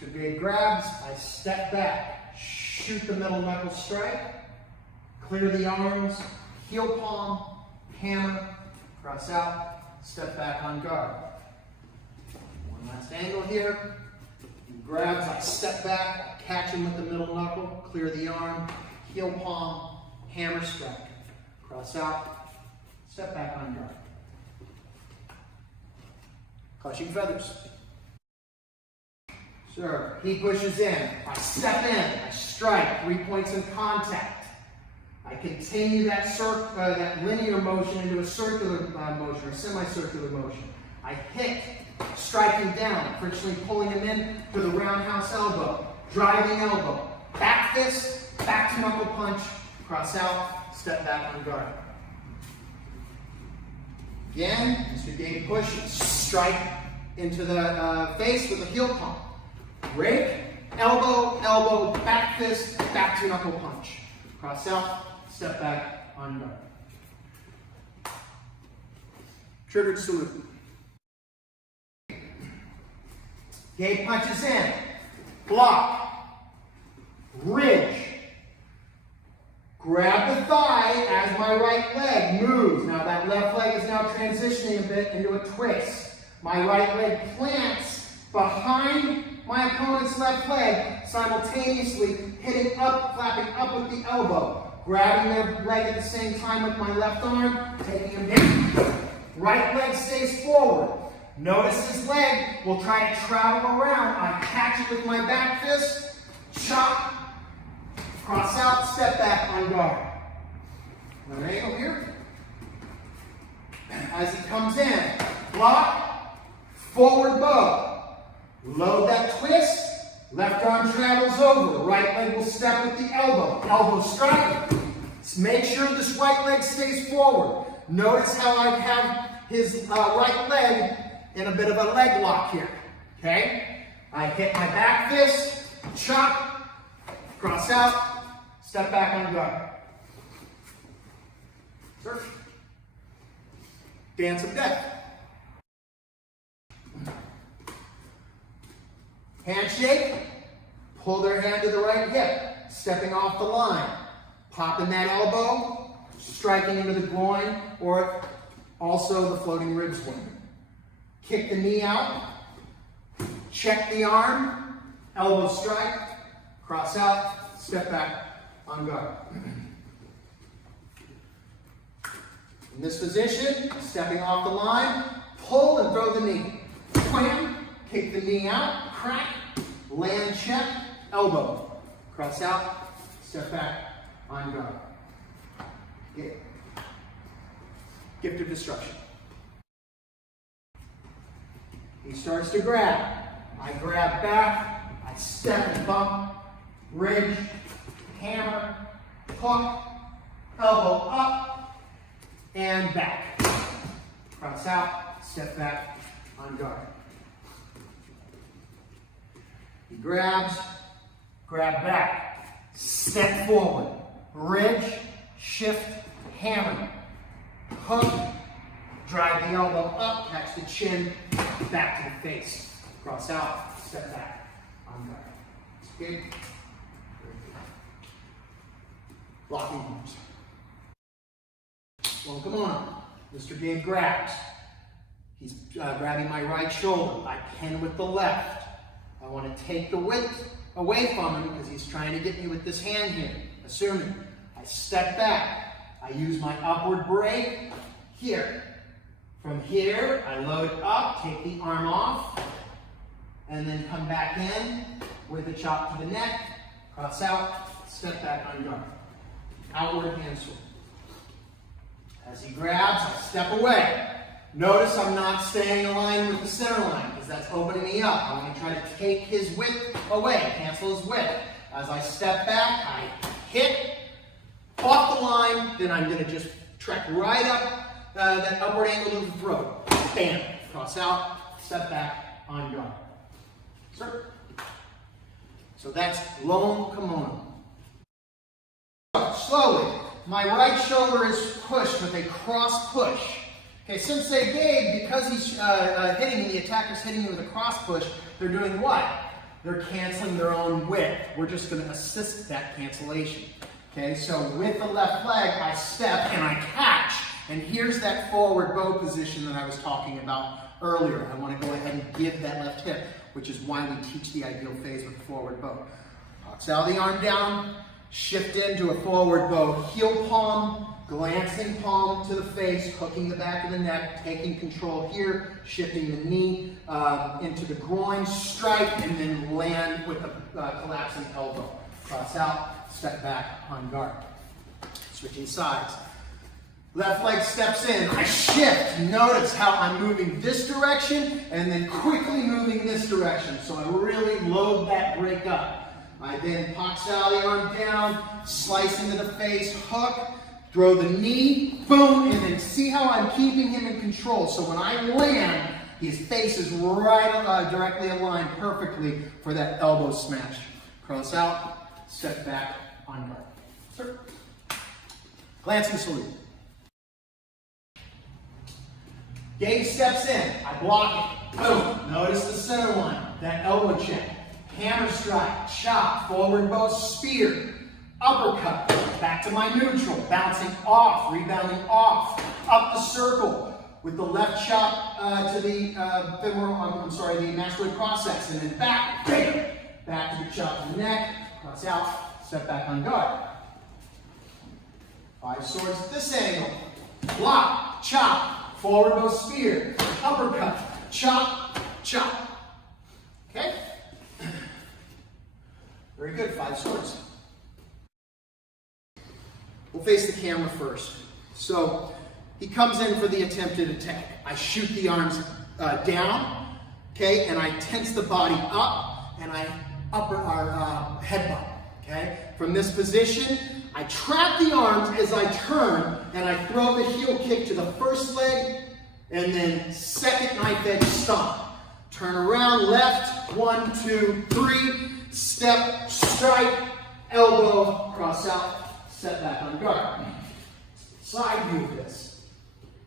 Mr. Gabe grabs, I step back, shoot the middle knuckle strike, clear the arms, heel palm, hammer, cross out, step back on guard. One last angle here. He grabs, I step back, I catch him with the middle knuckle, clear the arm, heel palm, hammer strike, cross out, step back on guard. Clutching feathers. Sure, he pushes in, I step in, I strike, 3 points in contact. I continue that linear motion into a circular motion or semicircular motion. I hit, striking down, frictionally pulling him in to the roundhouse elbow, driving elbow, back fist, back to knuckle punch, cross out, step back on guard. Again, Mr. Gabe push, strike into the face with a heel palm. Rake, elbow, elbow, back fist, back to knuckle punch. Cross out, step back on guard. Triggered salute. Gabe punches in, block, ridge. Grab the thigh as my right leg moves. Now that left leg is now transitioning a bit into a twist. My right leg plants behind my opponent's left leg, simultaneously hitting up, flapping up with the elbow. Grabbing their leg at the same time with my left arm, taking him down. Right leg stays forward. Notice his leg will try to travel around. I catch it with my back fist, chop, cross out, step back on guard. Another angle here. As he comes in, block, forward bow. Load that twist, left arm travels over, right leg will step with the elbow, elbow strike. Make sure this right leg stays forward. Notice how I have his right leg in a bit of a leg lock here, okay? I hit my back fist, chop, cross out, step back on guard. Sir. Dance of death. Handshake, pull their hand to the right hip, stepping off the line, popping that elbow, striking into the groin, or also the floating rib swing. Kick the knee out, check the arm, elbow strike, cross out, step back on guard. In this position, stepping off the line, pull and throw the knee. Wham, kick the knee out, crack, land check, elbow. Cross out, step back on guard. Gift of destruction. He starts to grab. I grab back, I step and bump, ridge, hammer, hook, elbow up, and back. Cross out, step back on guard. He grabs, grab back, step forward, ridge, shift, hammer, hook, drive the elbow up, catch the chin, back to the face. Cross out, step back, on guard. Okay? Locking arms. Well, come on. Mr. Gabe grabs. He's grabbing my right shoulder. I pin with the left. I want to take the width away from him because he's trying to get me with this hand here. Assuming. I step back. I use my upward break here. From here, I load up, take the arm off, and then come back in with a chop to the neck, cross out, step back on guard. Outward hand swing. As he grabs, I step away. Notice I'm not staying aligned with the center line because that's opening me up. I want to try to take his width away, cancel his width. As I step back, I hit off the line, then I'm going to just trek right up that upward angle of the throat. Bam. Cross out, step back, on guard. Sir. So that's lone kimono. Slowly. My right shoulder is pushed with a cross push. Okay, Sensei Gabe, because he's hitting me, the attacker's hitting me with a cross push, they're doing what? they're canceling their own width. We're just going to assist that cancellation. Okay, so with the left leg, I step and I catch. And here's that forward bow position that I was talking about earlier. I want to go ahead and give that left hip, which is why we teach the ideal phase with the forward bow. Exhale the arm down, shift into a forward bow, heel palm, glancing palm to the face, hooking the back of the neck, taking control here, shifting the knee into the groin, strike, and then land with a collapsing elbow. Cross out, step back on guard. Switching sides. Left leg steps in, I shift. Notice how I'm moving this direction and then quickly moving this direction. So I really load that break up. I then pox out the arm down, slice into the face, hook, throw the knee, boom, and then see how I'm keeping him in control. So when I land, his face is right directly aligned perfectly for that elbow smash. Cross out, step back on guard. Sir. Glancing salute. Gabe steps in, I block it, boom. Notice the center line, that elbow check. Hammer strike, chop, forward bow, spear, uppercut, back to my neutral, bouncing off, rebounding off, up the circle with the left chop to the the mastoid process, and then back, bam, back to the chop to the neck, cross out, step back on guard. 5 swords at this angle, block, chop, forward bow, spear, uppercut, chop, chop. Okay? Very good, 5 swords. We'll face the camera first. So he comes in for the attempted attack. I shoot the arms down, okay, and I tense the body up, and I headbutt, okay. From this position, I trap the arms as I turn, and I throw the heel kick to the first leg, and then second knife edge stomp. Turn around, left, 1, 2, 3, step, strike, elbow, cross out, step back on guard. Side view of this.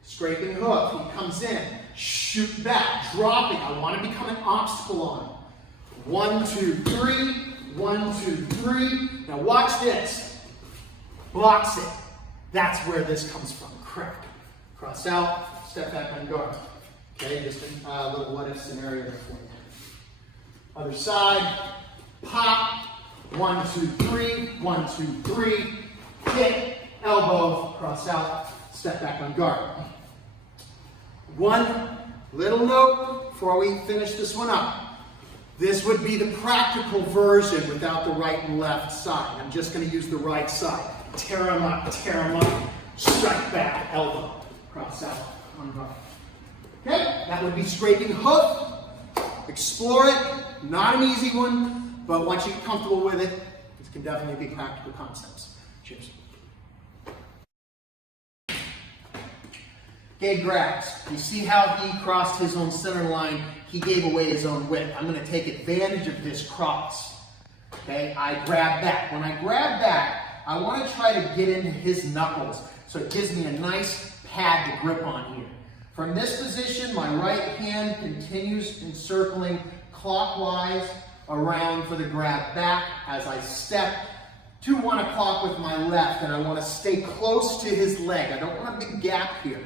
Scraping hook, he comes in, shoot back, dropping. I want to become an obstacle on him. 1, 2, 3, 1, 2, 3. Now watch this. Blocks it. That's where this comes from. Crack. Cross out, step back on guard. Okay, just a little what if scenario for you. Other side, pop, 1, 2, 3, 1, 2, 3, kick, elbow, cross out, step back on guard. One little note before we finish this one up. This would be the practical version without the right and left side. I'm just going to use the right side. Tear him up, strike back, elbow, cross out, on guard. Okay, that would be scraping hook. Explore it, not an easy one, but once you get comfortable with it, this can definitely be practical concepts. Cheers. Gabe grabs. You see how he crossed his own center line? He gave away his own width. I'm going to take advantage of this cross. Okay, I grab back. When I grab back, I want to try to get into his knuckles, so it gives me a nice pad to grip on here. From this position, my right hand continues encircling clockwise around for the grab back as I step to 1 o'clock with my left, and I want to stay close to his leg. I don't want a big gap here.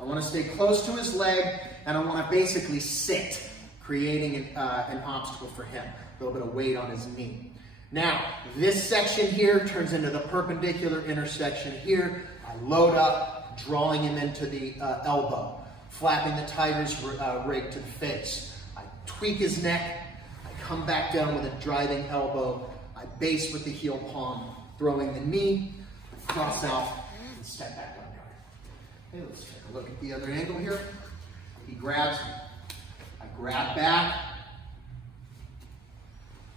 I want to stay close to his leg, and I want to basically sit, creating an obstacle for him. A little bit of weight on his knee. Now, this section here turns into the perpendicular intersection here. I load up, drawing him into the elbow, flapping the tiger's rig to the face. I tweak his neck, I come back down with a driving elbow, I base with the heel palm, throwing the knee, cross out, and step back on guard. Okay, let's take a look at the other angle here. He grabs me. I grab back,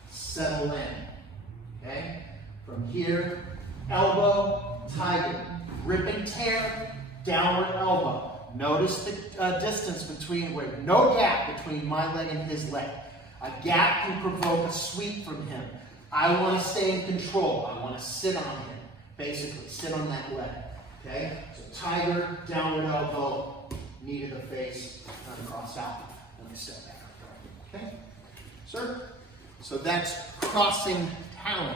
settle in. Okay? From here, elbow, tiger, rip and tear, downward elbow. Notice the distance between, no gap between my leg and his leg. A gap can provoke a sweep from him. I want to stay in control. I want to sit on him. Basically, sit on that leg. Okay? So tiger, downward elbow, knee to the face, and cross out, and I step back. Okay? Sir? So that's crossing talon.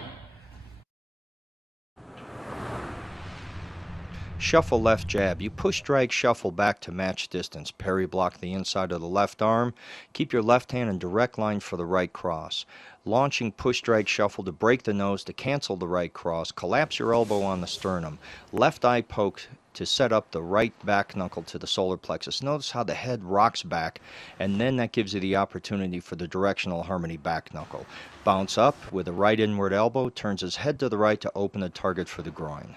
Shuffle left jab. You push, drag, shuffle back to match distance. Parry block the inside of the left arm. Keep your left hand in direct line for the right cross. Launching push, drag, shuffle to break the nose to cancel the right cross. Collapse your elbow on the sternum. Left eye poke to set up the right back knuckle to the solar plexus. Notice how the head rocks back, and then that gives you the opportunity for the directional harmony back knuckle. Bounce up with a right inward elbow, turns his head to the right to open the target for the groin.